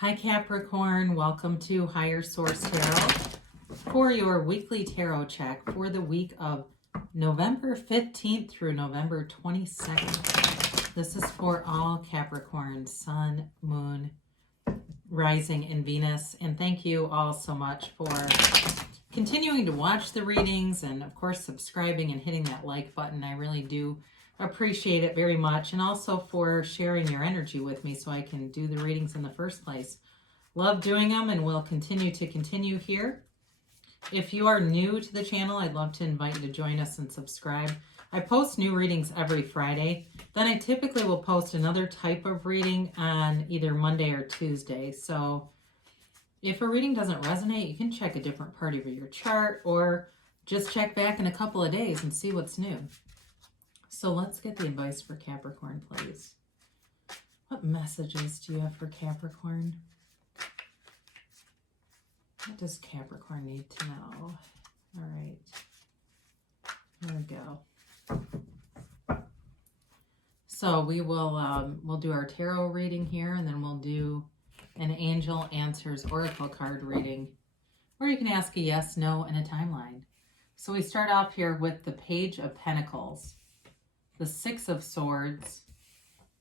Hi Capricorn, welcome to Higher Source Tarot for your weekly tarot check for the week of November 15th through November 22nd. This is for all Capricorn, Sun, Moon, Rising, and Venus. And thank you all so much for continuing to watch the readings and of course subscribing and hitting that like button. I really do appreciate it very much, and also for sharing your energy with me so I can do the readings in the first place. Love doing them and will continue here. If you are new to the channel, I'd love to invite you to join us and subscribe. I post new readings every Friday. Then I typically will post another type of reading on either Monday or Tuesday. So if a reading doesn't resonate, you can check a different part of your chart or just check back in a couple of days and see what's new. So let's get the advice for Capricorn, please. What messages do you have for Capricorn? What does Capricorn need to know? All right. Here we go. So we will we'll do our tarot reading here, and then we'll do an Angel Answers Oracle card reading, or you can ask a yes, no, and a timeline. So we start off here with the Page of Pentacles, the Six of Swords,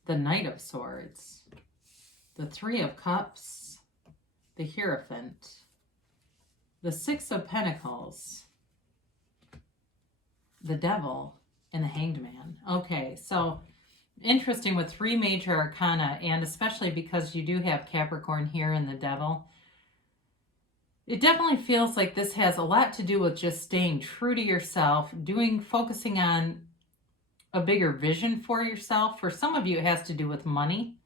the Knight of Swords, the Three of Cups, the Hierophant, the Six of Pentacles, the Devil, and the Hanged Man. Okay, so interesting with three major arcana, and especially because you do have Capricorn here and the Devil. It definitely feels like this has a lot to do with just staying true to yourself, focusing on a bigger vision for yourself. For some of you, it has to do with money.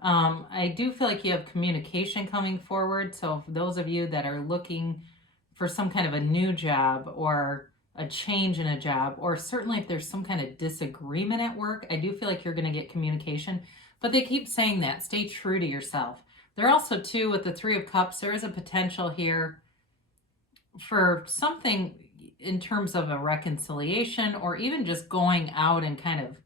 I do feel like you have communication coming forward. So for those of you that are looking for some kind of a new job or a change in a job, or certainly if there's some kind of disagreement at work, I do feel like you're going to get communication. But they keep saying that, stay true to yourself. They're also, too, with the Three of Cups, there is a potential here for something in terms of a reconciliation, or even just going out and kind of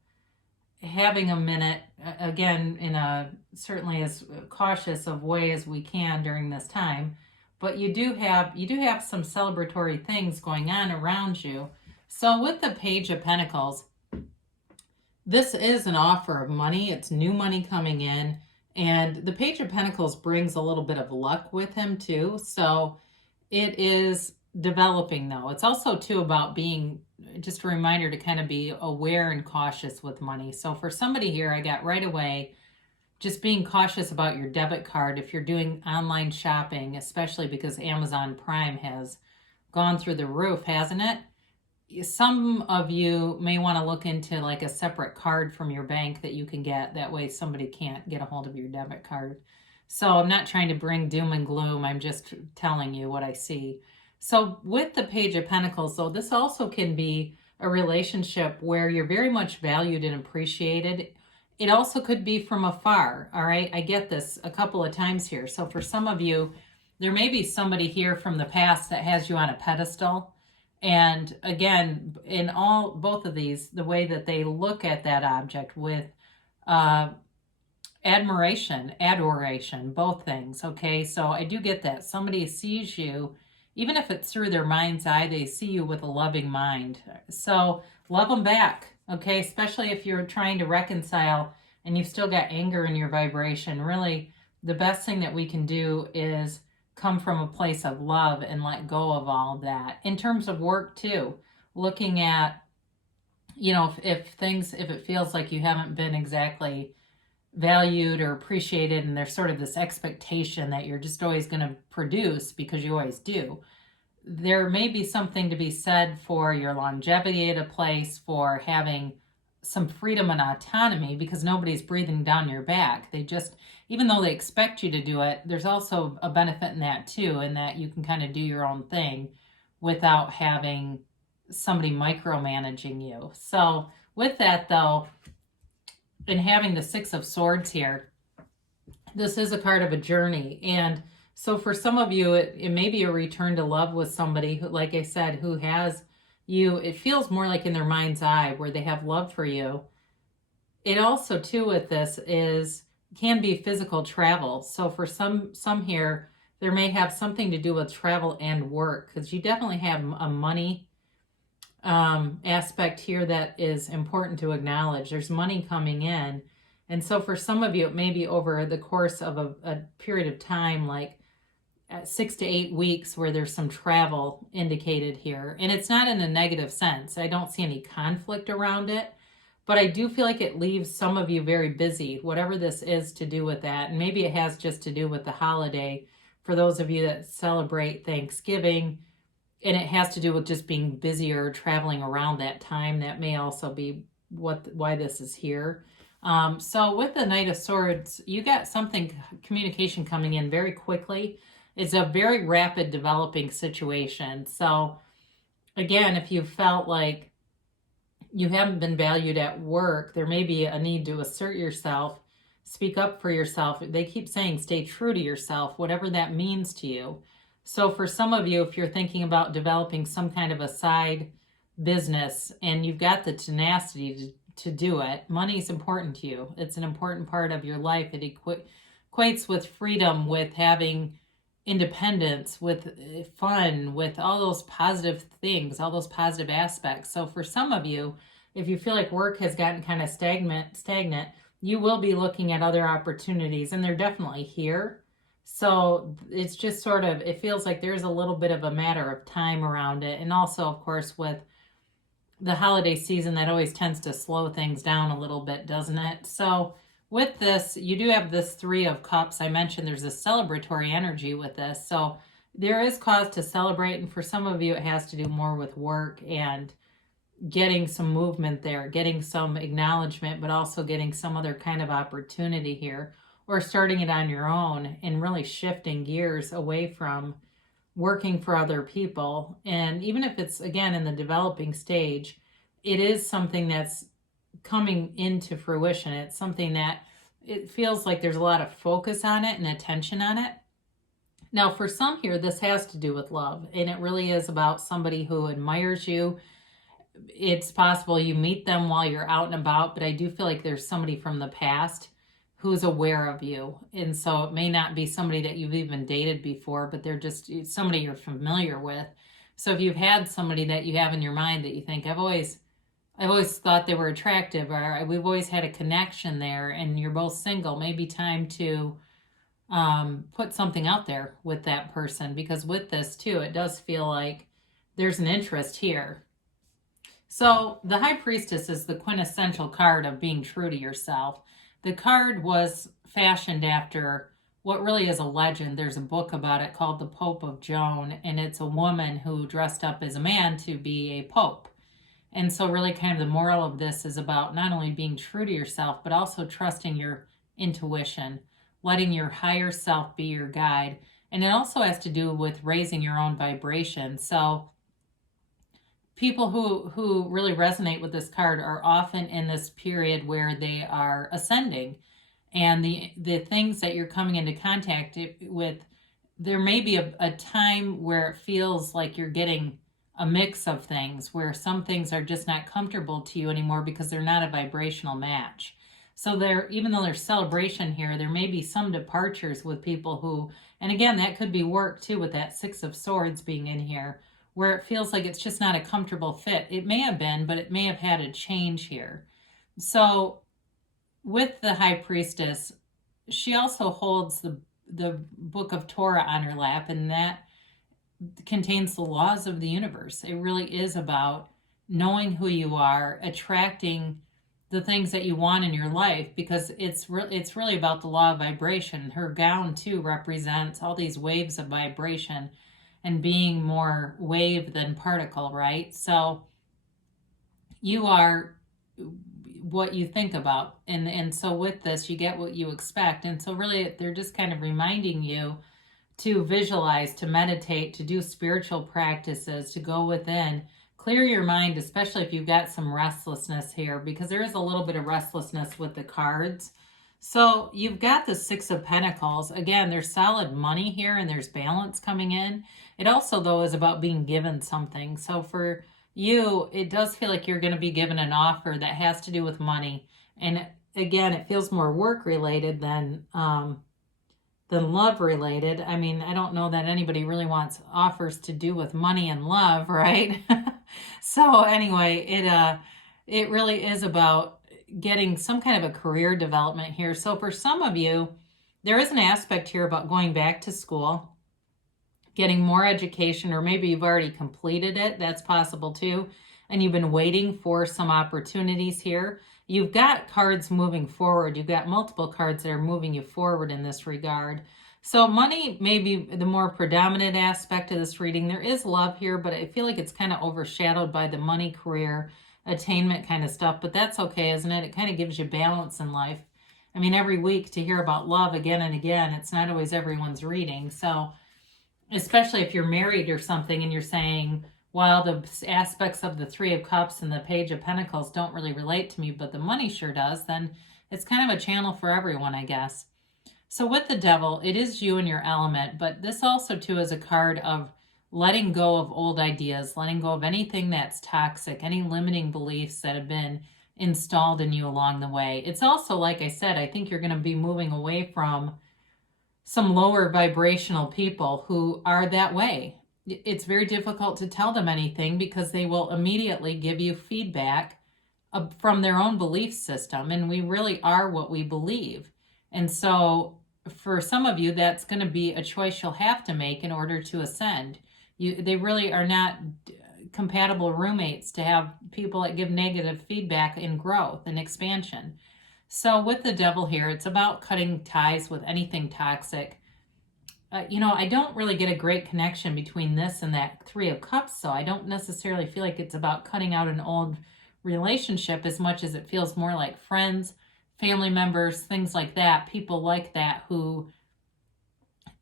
having a minute, again, in a certainly as cautious of way as we can during this time. But you do have some celebratory things going on around you. So with the Page of Pentacles, this is an offer of money. It's new money coming in. And the Page of Pentacles brings a little bit of luck with him too. So it is developing, though. It's also too about being, just a reminder to kind of be aware and cautious with money. So for somebody here, I got right away, just being cautious about your debit card if you're doing online shopping, especially because Amazon Prime has gone through the roof, hasn't it? Some of you may want to look into like a separate card from your bank that you can get. That way somebody can't get a hold of your debit card. So I'm not trying to bring doom and gloom. I'm just telling you what I see. So with the Page of Pentacles, though, this also can be a relationship where you're very much valued and appreciated. It also could be from afar, all right? I get this a couple of times here. So for some of you, there may be somebody here from the past that has you on a pedestal. And again, in both of these, the way that they look at that object with admiration, adoration, both things, okay? So I do get that. Somebody sees you, even if it's through their mind's eye, they see you with a loving mind. So love them back, okay? Especially if you're trying to reconcile and you've still got anger in your vibration. Really, the best thing that we can do is come from a place of love and let go of all that. In terms of work too, looking at, if it feels like you haven't been exactly valued or appreciated, and there's sort of this expectation that you're just always going to produce because you always do, there may be something to be said for your longevity at a place, for having some freedom and autonomy, because nobody's breathing down your back. They just, even though they expect you to do it, there's also a benefit in that too, in that you can kind of do your own thing without having somebody micromanaging you. So with that though, and having the Six of Swords here, this is a card of a journey. And so for some of you, it may be a return to love with somebody who, like I said, who has you, it feels more like in their mind's eye where they have love for you. It also too with this is can be physical travel. So for some here, there may have something to do with travel and work, because you definitely have a money aspect here that is important to acknowledge. There's money coming in. And so for some of you, it may be over the course of a period of time, like 6 to 8 weeks, where there's some travel indicated here. And it's not in a negative sense. I don't see any conflict around it, but I do feel like it leaves some of you very busy, whatever this is to do with that. And maybe it has just to do with the holiday for those of you that celebrate Thanksgiving. And it has to do with just being busy or traveling around that time. That may also be why this is here. So with the Knight of Swords, you got communication coming in very quickly. It's a very rapid developing situation. So again, if you felt like you haven't been valued at work, there may be a need to assert yourself, speak up for yourself. They keep saying stay true to yourself, whatever that means to you. So for some of you, if you're thinking about developing some kind of a side business and you've got the tenacity to do it, money is important to you. It's an important part of your life. It equates with freedom, with having independence, with fun, with all those positive things, all those positive aspects. So for some of you, if you feel like work has gotten kind of stagnant, you will be looking at other opportunities, and they're definitely here. So it's just sort of, it feels like there's a little bit of a matter of time around it. And also, of course, with the holiday season, that always tends to slow things down a little bit, doesn't it? So with this, you do have this Three of Cups. I mentioned there's a celebratory energy with this. So there is cause to celebrate. And for some of you, it has to do more with work and getting some movement there, getting some acknowledgement, but also getting some other kind of opportunity here, or starting it on your own and really shifting gears away from working for other people. And even if it's, again, in the developing stage, it is something that's coming into fruition. It's something that it feels like there's a lot of focus on it and attention on it. Now, for some here, this has to do with love, and it really is about somebody who admires you. It's possible you meet them while you're out and about, but I do feel like there's somebody from the past who's aware of you. And so it may not be somebody that you've even dated before, but they're just somebody you're familiar with. So if you've had somebody that you have in your mind that you think, I've always thought they were attractive, or we've always had a connection there, and you're both single, maybe time to put something out there with that person, because with this too, it does feel like there's an interest here. So the High Priestess is the quintessential card of being true to yourself. The card was fashioned after what really is a legend. There's a book about it called The Pope of Joan, and it's a woman who dressed up as a man to be a pope. And so really kind of the moral of this is about not only being true to yourself, but also trusting your intuition, letting your higher self be your guide. And it also has to do with raising your own vibration. So people who really resonate with this card are often in this period where they are ascending, and the things that you're coming into contact with, there may be a time where it feels like you're getting a mix of things, where some things are just not comfortable to you anymore because they're not a vibrational match. So even though there's celebration here, there may be some departures with people who, and again, that could be work too, with that Six of Swords being in here, where it feels like it's just not a comfortable fit. It may have been, but it may have had a change here. So with the High Priestess, she also holds the Book of Torah on her lap, and that contains the laws of the universe. It really is about knowing who you are, attracting the things that you want in your life, because it's really about the law of vibration. Her gown too represents all these waves of vibration and being more wave than particle, right? So you are what you think about. And so with this, you get what you expect. And so really, they're just kind of reminding you to visualize, to meditate, to do spiritual practices, to go within, clear your mind, especially if you've got some restlessness here, because there is a little bit of restlessness with the cards. So you've got the Six of Pentacles. Again, there's solid money here and there's balance coming in. It also, though, is about being given something. So for you, it does feel like you're going to be given an offer that has to do with money. And again, it feels more work related than love related. I mean, I don't know that anybody really wants offers to do with money and love, right? So anyway, it really is about getting some kind of a career development here. So for some of you, there is an aspect here about going back to school, getting more education, or maybe you've already completed it. That's possible too. And you've been waiting for some opportunities here. You've got cards moving forward. You've got multiple cards that are moving you forward in this regard. So money may be the more predominant aspect of this reading. There is love here, but I feel like it's kind of overshadowed by the money, career, attainment kind of stuff. But that's okay, isn't it? It kind of gives you balance in life. I mean, every week to hear about love again and again, it's not always everyone's reading. So especially if you're married or something and you're saying, well, the aspects of the Three of Cups and the Page of Pentacles don't really relate to me, but the money sure does, then it's kind of a channel for everyone, I guess. So with the Devil, it is you and your element, but this also too is a card of letting go of old ideas, letting go of anything that's toxic, any limiting beliefs that have been installed in you along the way. It's also, like I said, I think you're going to be moving away from some lower vibrational people who are that way. It's very difficult to tell them anything because they will immediately give you feedback from their own belief system. And we really are what we believe. And so for some of you, that's going to be a choice you'll have to make in order to ascend. They really are not compatible roommates to have people that give negative feedback in growth and expansion. So with the Devil here, it's about cutting ties with anything toxic. I don't really get a great connection between this and that Three of Cups, so I don't necessarily feel like it's about cutting out an old relationship as much as it feels more like friends, family members, things like that, people like that who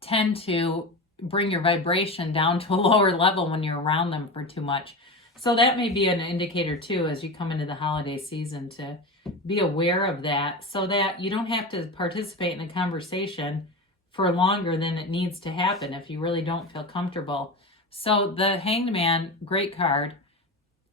tend to bring your vibration down to a lower level when you're around them for too much. So that may be an indicator too as you come into the holiday season to be aware of that so that you don't have to participate in a conversation for longer than it needs to happen if you really don't feel comfortable. So the Hanged Man, great card,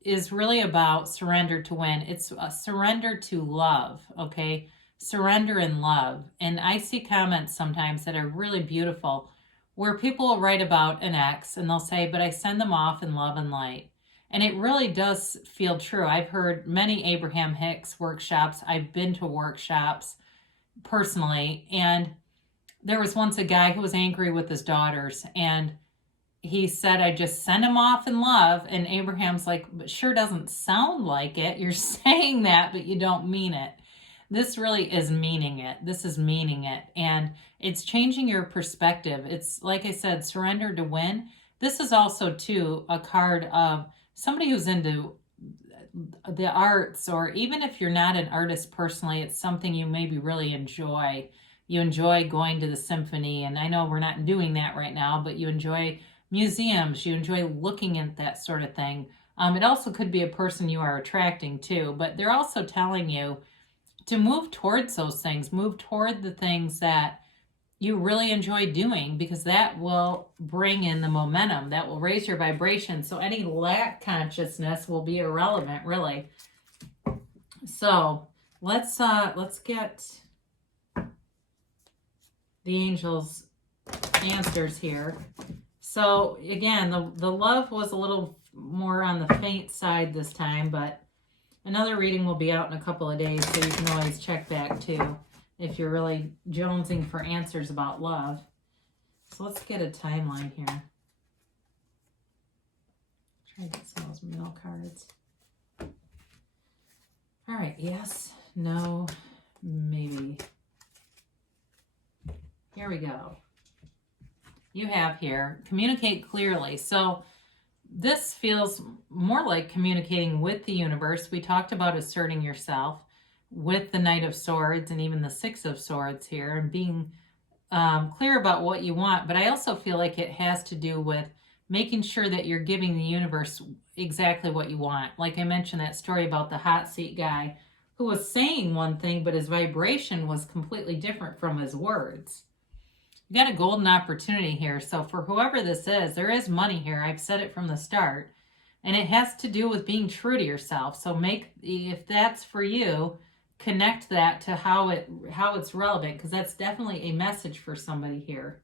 is really about surrender to win. It's a surrender to love, okay? Surrender in love. And I see comments sometimes that are really beautiful where people will write about an ex and they'll say, but I send them off in love and light. And it really does feel true. I've heard many Abraham Hicks workshops. I've been to workshops personally. And there was once a guy who was angry with his daughters. And he said, I just send him off in love. And Abraham's like, but sure doesn't sound like it. You're saying that, but you don't mean it. This really is meaning it. This is meaning it. And it's changing your perspective. It's, like I said, surrender to win. This is also, too, a card of somebody who's into the arts, or even if you're not an artist personally, it's something you maybe really enjoy. You enjoy going to the symphony, and I know we're not doing that right now, but you enjoy museums, you enjoy looking at that sort of thing. It also could be a person you are attracting too, but they're also telling you to move towards those things, move toward the things that you really enjoy doing, because that will bring in the momentum, that will raise your vibration. So any lack consciousness will be irrelevant, really. So let's get the angels' answers here. So again, the love was a little more on the faint side this time, but another reading will be out in a couple of days, so you can always check back too if you're really jonesing for answers about love. So let's get a timeline here. Try to get some of those middle cards. All right, yes, no, maybe. Here we go. You have here, communicate clearly. So this feels more like communicating with the universe. We talked about asserting yourself with the Knight of Swords and even the Six of Swords here, and being clear about what you want. But I also feel like it has to do with making sure that you're giving the universe exactly what you want. Like I mentioned that story about the hot seat guy who was saying one thing, but his vibration was completely different from his words. You got a golden opportunity here. So for whoever this is, there is money here. I've said it from the start. And it has to do with being true to yourself. So if that's for you, connect that to how it's relevant, because that's definitely a message for somebody here.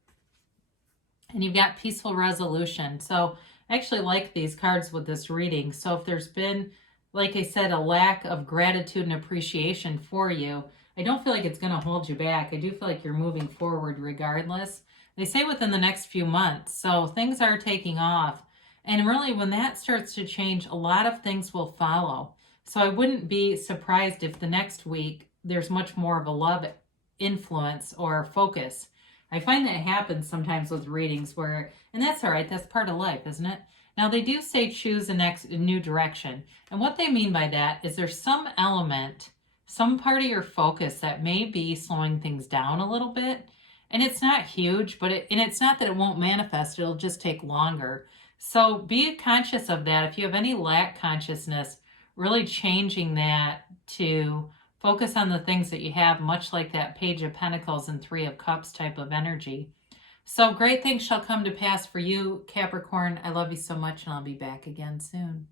And you've got peaceful resolution. So I actually like these cards with this reading. So if there's been, like I said, a lack of gratitude and appreciation for you, I don't feel like it's going to hold you back. I do feel like you're moving forward regardless. They say within the next few months. So things are taking off. And really, when that starts to change, a lot of things will follow. So I wouldn't be surprised if the next week there's much more of a love influence or focus. I find that happens sometimes with readings where, and that's all right, that's part of life, isn't it? Now, they do say choose a new direction. And what they mean by that is there's some element, some part of your focus that may be slowing things down a little bit. And it's not huge, but it's not that it won't manifest, it'll just take longer. So be conscious of that. If you have any lack consciousness, really changing that to focus on the things that you have, much like that Page of Pentacles and Three of Cups type of energy. So great things shall come to pass for you, Capricorn. I love you so much, and I'll be back again soon.